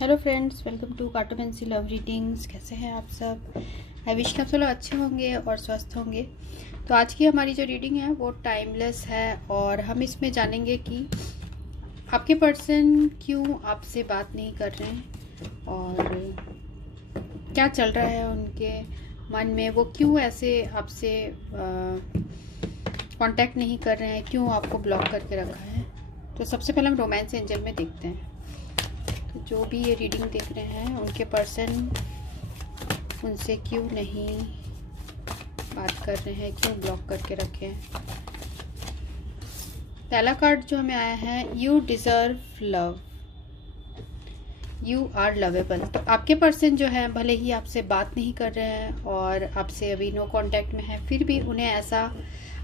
Hello friends, welcome to cartomancy love readings. कैसे हैं आप सब? आई विश कि आप सब लोग अच्छे होंगे और स्वस्थ होंगे। तो आज की हमारी जो रीडिंग है वो टाइमलेस है और हम इसमें जानेंगे कि आपके पर्सन क्यों आपसे बात नहीं कर रहे हैं और क्या चल रहा है उनके मन में, वो क्यों ऐसे आपसे कांटेक्ट नहीं कर रहे हैं, क्यों आपको ब्लॉक करके रखा है। तो सबसे पहले हम रोमांस एंजल में देखते हैं। जो भी ये रीडिंग देख रहे हैं उनके पर्सन उनसे क्यों नहीं बात कर रहे हैं, क्यों ब्लॉक करके रखे हैं। पहला कार्ड जो हमें आया है, you deserve love, you are lovable. तो आपके पर्सन जो है भले ही आपसे बात नहीं कर रहे हैं और आपसे अभी नो कांटेक्ट में है, फिर भी उन्हें ऐसा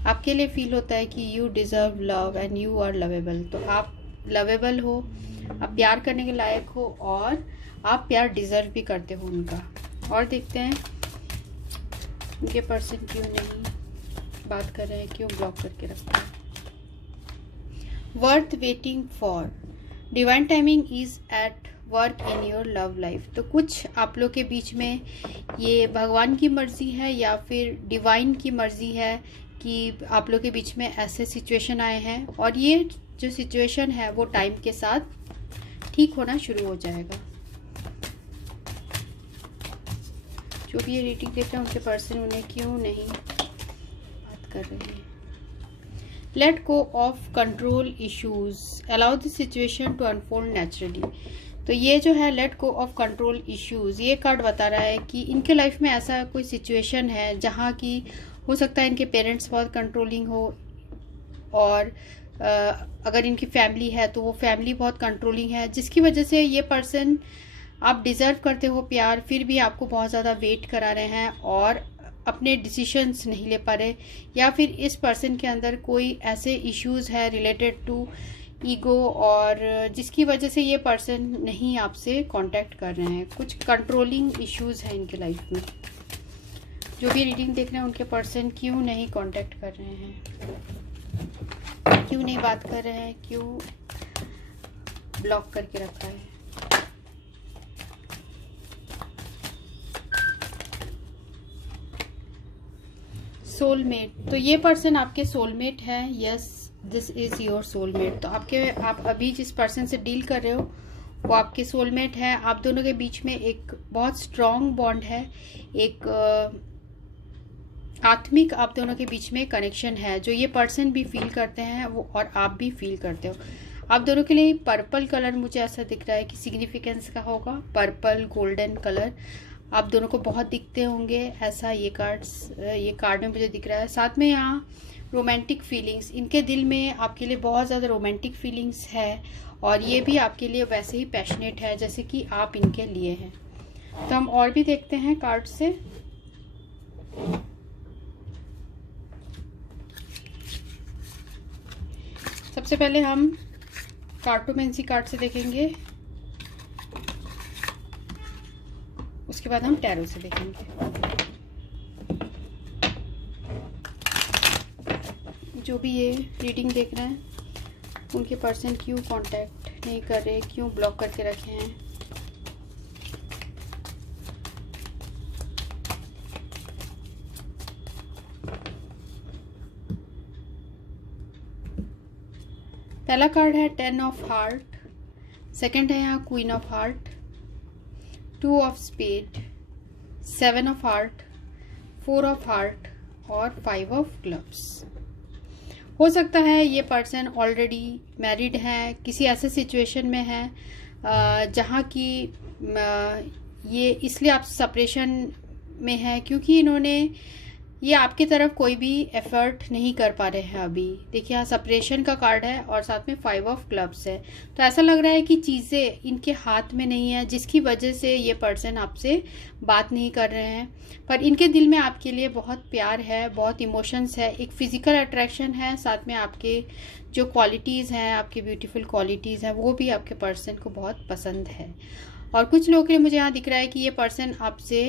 आपके लिए फील होता है कि you deserve love and you are lovable. तो आप लवेबल हो, आप प्यार करने के लायक हो और आप प्यार डिजर्व भी करते हो उनका। और देखते हैं उनके पर्सन क्यों नहीं बात कर रहे हैं, क्यों ब्लॉक करके रखते हैं। Worth waiting for, divine timing is at work in your love life. तो कुछ आप लोग के बीच में ये भगवान की मर्जी है या फिर डिवाइन की मर्जी है कि आप लोग के बीच में ऐसे सिचुएशन आए हैं और ये जो सिचुएशन है वो टाइम के साथ ठीक होना शुरू हो जाएगा। जो भी ये रीडिंग देख रहे हैं उनके पर्सन उन्हें क्यों नहीं बात कर रहे हैं। Let go of control issues, allow the situation to unfold naturally. तो ये जो है let go of control issues, ये कार्ड बता रहा है कि इनके लाइफ में ऐसा कोई सिचुएशन है जहाँ की हो सकता है इनके पेरेंट्स बहुत कंट्रोलिंग हो और अगर इनकी फैमिली है तो वो फैमिली बहुत कंट्रोलिंग है, जिसकी वजह से ये पर्सन, आप डिज़र्व करते हो प्यार, फिर भी आपको बहुत ज़्यादा वेट करा रहे हैं और अपने डिसीशंस नहीं ले पा रहे, या फिर इस पर्सन के अंदर कोई ऐसे इश्यूज है रिलेटेड टू ईगो और जिसकी वजह से ये पर्सन नहीं आपसे कांटेक्ट कर रहे हैं। कुछ कंट्रोलिंग इश्यूज हैं इनके लाइफ में। जो भी रीडिंग देख रहे हैं उनके पर्सन क्यों नहीं कांटेक्ट कर रहे हैं, क्यों नहीं बात कर रहे हैं, क्यों ब्लॉक करके रखा है। सोलमेट, तो ये पर्सन आपके सोलमेट है। Yes, this is your soulmate. तो आप अभी जिस पर्सन से डील कर रहे हो वो आपके सोलमेट है। आप दोनों के बीच में एक बहुत स्ट्रॉन्ग बॉन्ड है, एक आत्मिक आप दोनों के बीच में कनेक्शन है जो ये पर्सन भी फील करते हैं वो और आप भी फील करते हो। आप दोनों के लिए पर्पल कलर मुझे ऐसा दिख रहा है कि सिग्निफिकेंस का होगा। पर्पल गोल्डन कलर आप दोनों को बहुत दिखते होंगे, ऐसा ये कार्ड में मुझे दिख रहा है। साथ में यहाँ रोमांटिक फीलिंग्स, इनके दिल में आपके लिए बहुत ज़्यादा रोमांटिक फीलिंग्स है और ये भी आपके लिए वैसे ही पैशनेट है जैसे कि आप इनके लिए हैं। तो हम और भी देखते हैं कार्ड से। सबसे पहले हम कार्टोमेंसी कार्ड से देखेंगे, उसके बाद हम टैरो से देखेंगे। जो भी ये रीडिंग देख रहे हैं उनके पर्सन क्यों कांटेक्ट नहीं कर रहे, क्यों ब्लॉक करके रखे हैं। पहला कार्ड है 10 ऑफ हार्ट, सेकंड है यहाँ queen of heart, 2 of spade, 7 of heart, 4 of heart और 5 ऑफ क्लब्स। हो सकता है ये पर्सन ऑलरेडी मैरिड है, किसी ऐसे सिचुएशन में है जहाँ की ये इसलिए आप सेपरेशन में है क्योंकि इन्होंने ये आपकी तरफ कोई भी एफर्ट नहीं कर पा रहे हैं अभी। देखिए यहाँ सेपरेशन का कार्ड है और साथ में 5 ऑफ क्लब्स है। तो ऐसा लग रहा है कि चीज़ें इनके हाथ में नहीं है जिसकी वजह से ये पर्सन आपसे बात नहीं कर रहे हैं, पर इनके दिल में आपके लिए बहुत प्यार है, बहुत इमोशंस है, एक फिजिकल अट्रैक्शन है, साथ में आपके जो क्वालिटीज़ हैं, आपकी ब्यूटीफुल क्वालिटीज़ हैं वो भी आपके पर्सन को बहुत पसंद है। और कुछ लोगों के लिए मुझे यहाँ दिख रहा है कि ये पर्सन आपसे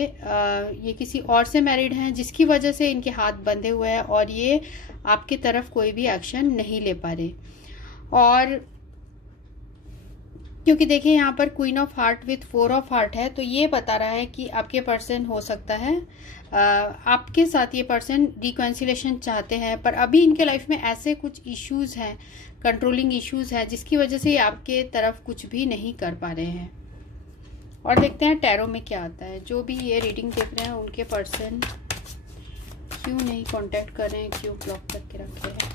ये किसी और से मैरिड हैं जिसकी वजह से इनके हाथ बंधे हुए हैं और ये आपकी तरफ कोई भी एक्शन नहीं ले पा रहे। और क्योंकि देखिए यहाँ पर queen of heart with 4 of heart है, तो ये बता रहा है कि आपके पर्सन हो सकता है आपके साथ ये पर्सन रिकॉन्सिलेशन चाहते हैं, पर अभी इनके लाइफ में ऐसे कुछ इश्यूज हैं, कंट्रोलिंग इश्यूज हैं, जिसकी वजह से ये आपके तरफ कुछ भी नहीं कर पा रहे हैं। और देखते हैं टैरो में क्या आता है। जो भी ये रीडिंग देख रहे हैं उनके पर्सन क्यों नहीं कांटेक्ट कर रहे हैं, क्यों ब्लॉक करके रखे हैं।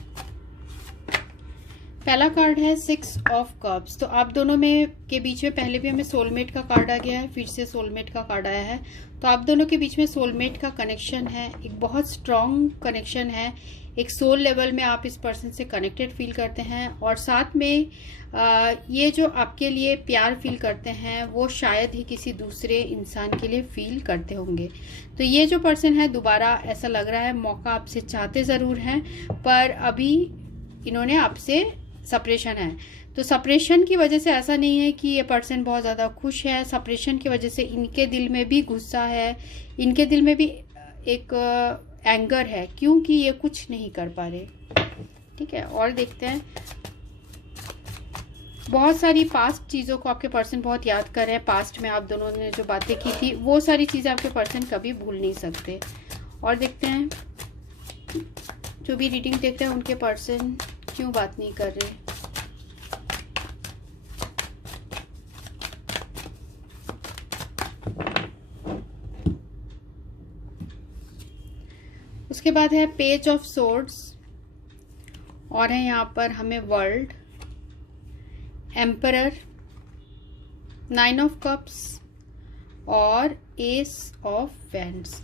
पहला कार्ड है 6 ऑफ कप्स। तो आप दोनों में के बीच में पहले भी हमें सोलमेट का कार्ड आ गया है, फिर से सोलमेट का कार्ड आया है। तो आप दोनों के बीच में सोलमेट का कनेक्शन है, एक बहुत स्ट्रॉन्ग कनेक्शन है, एक सोल लेवल में आप इस पर्सन से कनेक्टेड फील करते हैं। और साथ में ये जो आपके लिए प्यार फील करते हैं वो शायद ही किसी दूसरे इंसान के लिए फील करते होंगे। तो ये जो पर्सन है दोबारा ऐसा लग रहा है मौका आपसे चाहते ज़रूर हैं, पर अभी इन्होंने आपसे सेपरेशन है। तो सेपरेशन की वजह से ऐसा नहीं है कि ये पर्सन बहुत ज़्यादा खुश है, सेपरेशन की वजह से इनके दिल में भी गुस्सा है, इनके दिल में भी एक एंगर है, क्योंकि ये कुछ नहीं कर पा रहे। ठीक है, और देखते हैं। बहुत सारी पास्ट चीज़ों को आपके पर्सन बहुत याद कर रहे हैं। पास्ट में आप दोनों ने जो बातें की थी वो सारी चीज़ें आपके पर्सन कभी भूल नहीं सकते। और देखते हैं जो भी रीडिंग देखते हैं उनके पर्सन क्यों बात नहीं कर रहे। उसके बाद है पेज ऑफ सोर्ड्स, और है यहाँ पर हमें वर्ल्ड, एम्परर, 9 ऑफ कप्स और एस ऑफ वैंड्स।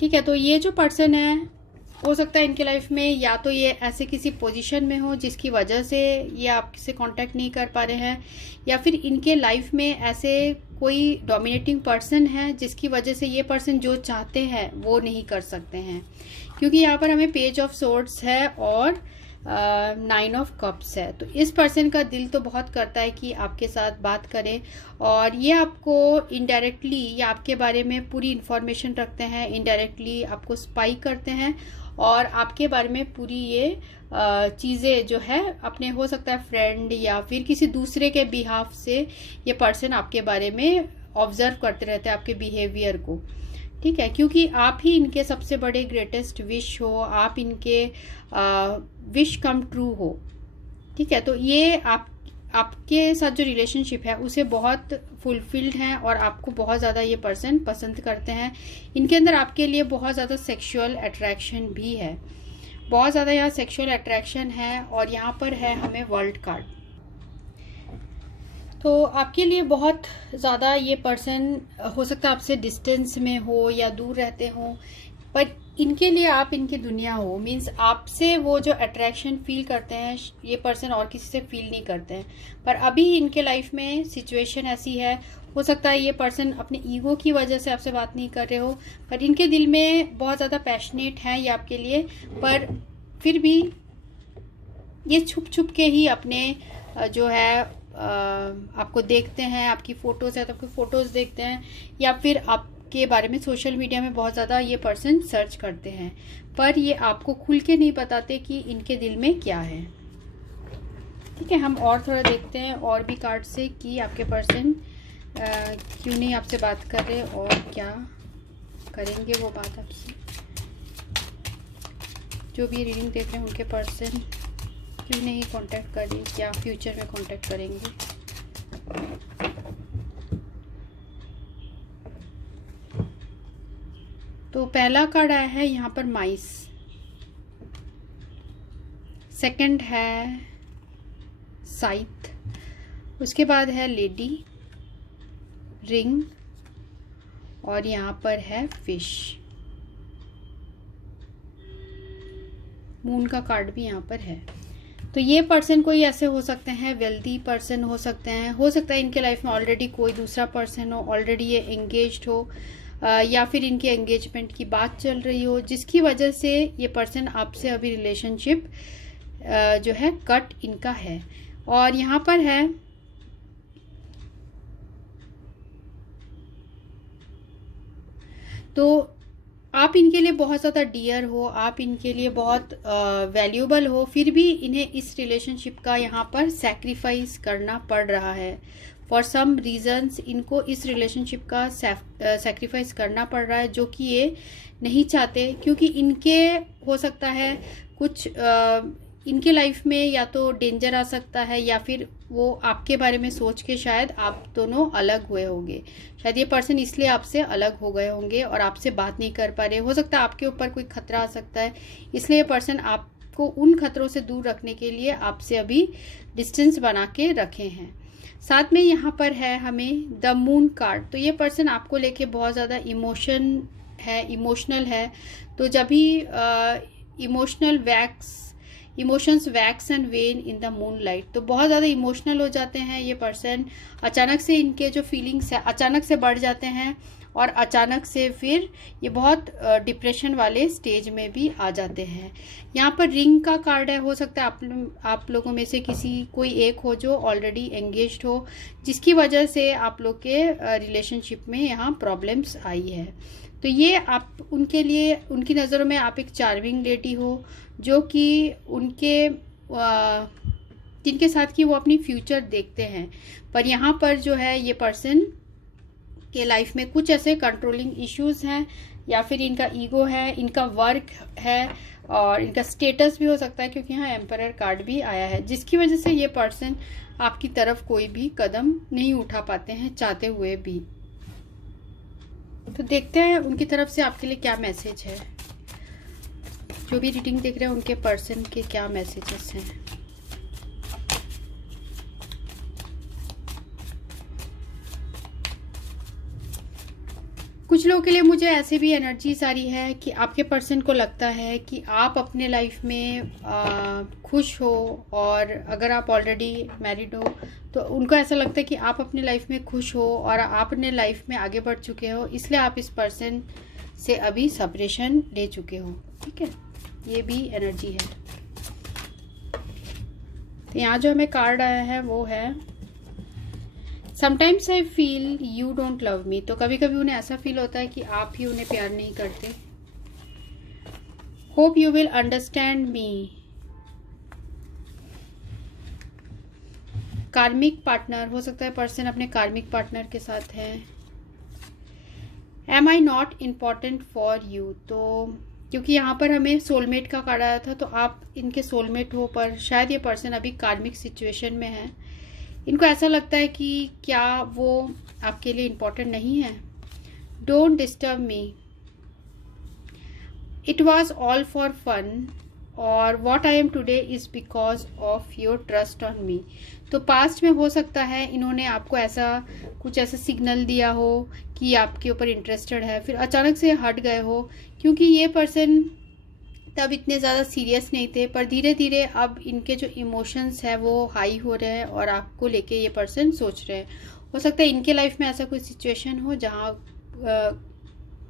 ठीक है, तो ये जो पर्सन है हो सकता है इनके लाइफ में या तो ये ऐसे किसी पोजीशन में हो जिसकी वजह से ये आपसे कांटेक्ट नहीं कर पा रहे हैं, या फिर इनके लाइफ में ऐसे कोई डोमिनेटिंग पर्सन है जिसकी वजह से ये पर्सन जो चाहते हैं वो नहीं कर सकते हैं। क्योंकि यहाँ पर हमें पेज ऑफ सोर्ड्स है और 9 ऑफ कप्स है। तो इस पर्सन का दिल तो बहुत करता है कि आपके साथ बात करे, और ये आपको इनडायरेक्टली या आपके बारे में पूरी इन्फॉर्मेशन रखते हैं, इनडायरेक्टली आपको स्पाई करते हैं और आपके बारे में पूरी ये चीज़ें जो है अपने, हो सकता है फ्रेंड या फिर किसी दूसरे के बिहाफ से ये पर्सन आपके बारे में ऑब्जर्व करते रहते हैं आपके बिहेवियर को। ठीक है, क्योंकि आप ही इनके सबसे बड़े ग्रेटेस्ट विश हो, आप इनके विश कम ट्रू हो। ठीक है, तो ये आपके साथ जो रिलेशनशिप है उसे बहुत फुलफिल्ड हैं और आपको बहुत ज़्यादा ये पर्सन पसंद करते हैं। इनके अंदर आपके लिए बहुत ज़्यादा सेक्सुअल अट्रैक्शन भी है, बहुत ज़्यादा यहाँ सेक्सुअल अट्रैक्शन है। और यहाँ पर है हमें वर्ल्ड कार्ड। तो आपके लिए बहुत ज़्यादा ये पर्सन हो सकता है आपसे डिस्टेंस में हो या दूर रहते हो, पर इनके लिए आप इनकी दुनिया हो। मीन्स आपसे वो जो अट्रैक्शन फील करते हैं ये पर्सन और किसी से फील नहीं करते हैं। पर अभी इनके लाइफ में सिचुएशन ऐसी है, हो सकता है ये पर्सन अपने ईगो की वजह से आपसे बात नहीं कर रहे हो, पर इनके दिल में बहुत ज़्यादा पैशनेट है ये आपके लिए। पर फिर भी ये छुप छुप के ही अपने जो है आपको देखते हैं, आपकी फ़ोटोज़ है तो आपकी फ़ोटोज़ देखते हैं, या फिर आपके बारे में सोशल मीडिया में बहुत ज़्यादा ये पर्सन सर्च करते हैं, पर ये आपको खुल के नहीं बताते कि इनके दिल में क्या है। ठीक है, हम और थोड़ा देखते हैं और भी कार्ड से कि आपके पर्सन क्यों नहीं आपसे बात कर रहे और क्या करेंगे वो बात आपसे। जो भी रीडिंग देख रहे हैं उनके पर्सन क्यों नहीं कांटेक्ट कर रही, क्या फ्यूचर में कांटेक्ट करेंगे। तो पहला कार्ड आया है यहाँ पर माइस, सेकंड है साइथ, उसके बाद है लेडी, रिंग, और यहाँ पर है फिश। मून का कार्ड भी यहाँ पर है। तो ये पर्सन कोई ऐसे हो सकते हैं वेल्दी पर्सन हो सकते हैं, हो सकता है इनके लाइफ में ऑलरेडी कोई दूसरा पर्सन हो, ऑलरेडी ये एंगेज्ड हो, या फिर इनके एंगेजमेंट की बात चल रही हो, जिसकी वजह से ये पर्सन आपसे अभी रिलेशनशिप जो है कट इनका है। और यहाँ पर है तो आप इनके लिए बहुत ज़्यादा डियर हो, आप इनके लिए बहुत वैल्यूएबल हो, फिर भी इन्हें इस रिलेशनशिप का यहाँ पर सैक्रिफाइस करना पड़ रहा है। फॉर सम रीजंस इनको इस रिलेशनशिप का सैक्रिफाइस करना पड़ रहा है, जो कि ये नहीं चाहते, क्योंकि इनके हो सकता है कुछ इनके लाइफ में या तो डेंजर आ सकता है, या फिर वो आपके बारे में सोच के शायद आप दोनों अलग हुए होंगे। शायद ये पर्सन इसलिए आपसे अलग हो गए होंगे और आपसे बात नहीं कर पा रहे। हो सकता है आपके ऊपर कोई खतरा आ सकता है, इसलिए ये पर्सन आपको उन खतरों से दूर रखने के लिए आपसे अभी डिस्टेंस बना के रखे हैं। साथ में यहाँ पर है हमें द मून कार्ड। तो ये पर्सन आपको लेके बहुत ज़्यादा इमोशनल है। तो जब भी emotions wax and when in the moon light, तो बहुत ज़्यादा इमोशनल हो जाते हैं ये पर्सन। अचानक से इनके जो फीलिंग्स है अचानक से बढ़ जाते हैं, और अचानक से फिर ये बहुत डिप्रेशन वाले स्टेज में भी आ जाते हैं। यहाँ पर रिंग का कार्ड है। हो सकता है आप लोगों में से कोई एक हो जो ऑलरेडी एंगेज्ड हो, जिसकी वजह से आप लोग के रिलेशनशिप में यहाँ प्रॉब्लम्स आई है। तो ये आप उनके लिए, उनकी नज़रों में आप एक चार्मिंग लेडी हो, जो कि जिनके साथ कि वो अपनी फ्यूचर देखते हैं। पर यहाँ पर जो है ये पर्सन के लाइफ में कुछ ऐसे कंट्रोलिंग इश्यूज हैं, या फिर इनका ईगो है, इनका वर्क है, और इनका स्टेटस भी हो सकता है, क्योंकि यहाँ एम्परर कार्ड भी आया है, जिसकी वजह से ये पर्सन आपकी तरफ कोई भी कदम नहीं उठा पाते हैं चाहते हुए भी। तो देखते हैं उनकी तरफ से आपके लिए क्या मैसेज है। जो भी रीडिंग देख रहे हैं उनके पर्सन के क्या मैसेजेस हैं। कुछ लोगों के लिए मुझे ऐसे भी एनर्जीज आ रही है कि आपके पर्सन को लगता है कि आप अपने लाइफ में खुश हो, और अगर आप ऑलरेडी मैरिड हो तो उनको ऐसा लगता है कि आप अपने लाइफ में खुश हो और आप अपने लाइफ में आगे बढ़ चुके हो, इसलिए आप इस पर्सन से अभी सेपरेशन ले चुके हो। ठीक है, ये भी एनर्जी है। तो यहाँ जो हमें कार्ड आया है वो है sometimes I feel you don't love me. तो कभी कभी उन्हें ऐसा फील होता है कि आप ही उन्हें प्यार नहीं करते। Hope you will understand me. कार्मिक पार्टनर, हो सकता है पर्सन अपने कार्मिक पार्टनर के साथ है। Am I not important for you. तो क्योंकि यहाँ पर हमें सोलमेट का कार्ड आया था, तो आप इनके सोलमेट हो, पर शायद ये पर्सन अभी कार्मिक सिचुएशन में है। इनको ऐसा लगता है कि क्या वो आपके लिए इम्पोर्टेंट नहीं है। Don't disturb me, it was all for fun, और what I am today is because of your trust on me. तो पास्ट में हो सकता है इन्होंने आपको कुछ ऐसा सिग्नल दिया हो कि आपके ऊपर इंटरेस्टेड है, फिर अचानक से हट गए हो, क्योंकि ये पर्सन तब इतने ज़्यादा सीरियस नहीं थे, पर धीरे धीरे अब इनके जो इमोशंस है वो हाई हो रहे हैं और आपको लेके ये पर्सन सोच रहे हैं। हो सकता है इनके लाइफ में ऐसा कोई सिचुएशन हो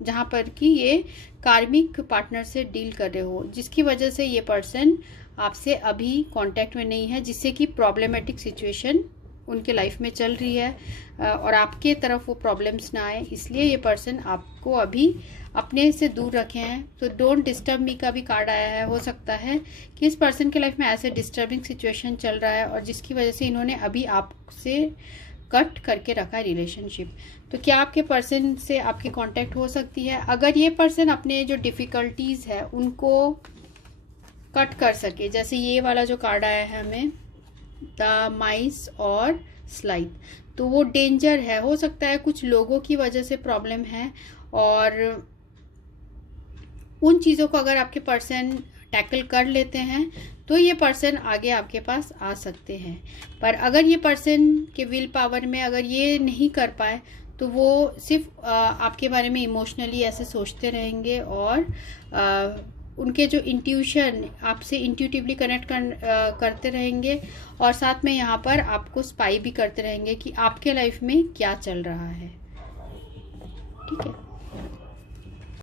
जहाँ पर कि ये कार्मिक पार्टनर से डील कर रहे हो, जिसकी वजह से ये पर्सन आपसे अभी कांटेक्ट में नहीं है, जिससे कि प्रॉब्लमेटिक सिचुएशन उनके लाइफ में चल रही है और आपके तरफ वो प्रॉब्लम्स ना आए, इसलिए ये पर्सन आपको अभी अपने से दूर रखे हैं। तो डोंट डिस्टर्ब मी का भी कार्ड आया है। हो सकता है कि इस पर्सन के लाइफ में ऐसे डिस्टर्बिंग सिचुएशन चल रहा है और जिसकी वजह से इन्होंने अभी आपसे कट करके रखा है रिलेशनशिप। तो क्या आपके पर्सन से आपकी कांटेक्ट हो सकती है? अगर ये पर्सन अपने जो डिफ़िकल्टीज है उनको कट कर सके, जैसे ये वाला जो कार्ड आया है हमें द माइस और स्लाइड, तो वो डेंजर है। हो सकता है कुछ लोगों की वजह से प्रॉब्लम है और उन चीज़ों को अगर आपके पर्सन टैकल कर लेते हैं तो ये पर्सन आगे आपके पास आ सकते हैं। पर अगर ये पर्सन के विल पावर में अगर ये नहीं कर पाए तो वो सिर्फ आपके बारे में इमोशनली ऐसे सोचते रहेंगे और उनके जो इंट्यूशन आपसे इंट्यूटिवली कनेक्ट करते रहेंगे और साथ में यहाँ पर आपको स्पाई भी करते रहेंगे कि आपके लाइफ में क्या चल रहा है। ठीक है।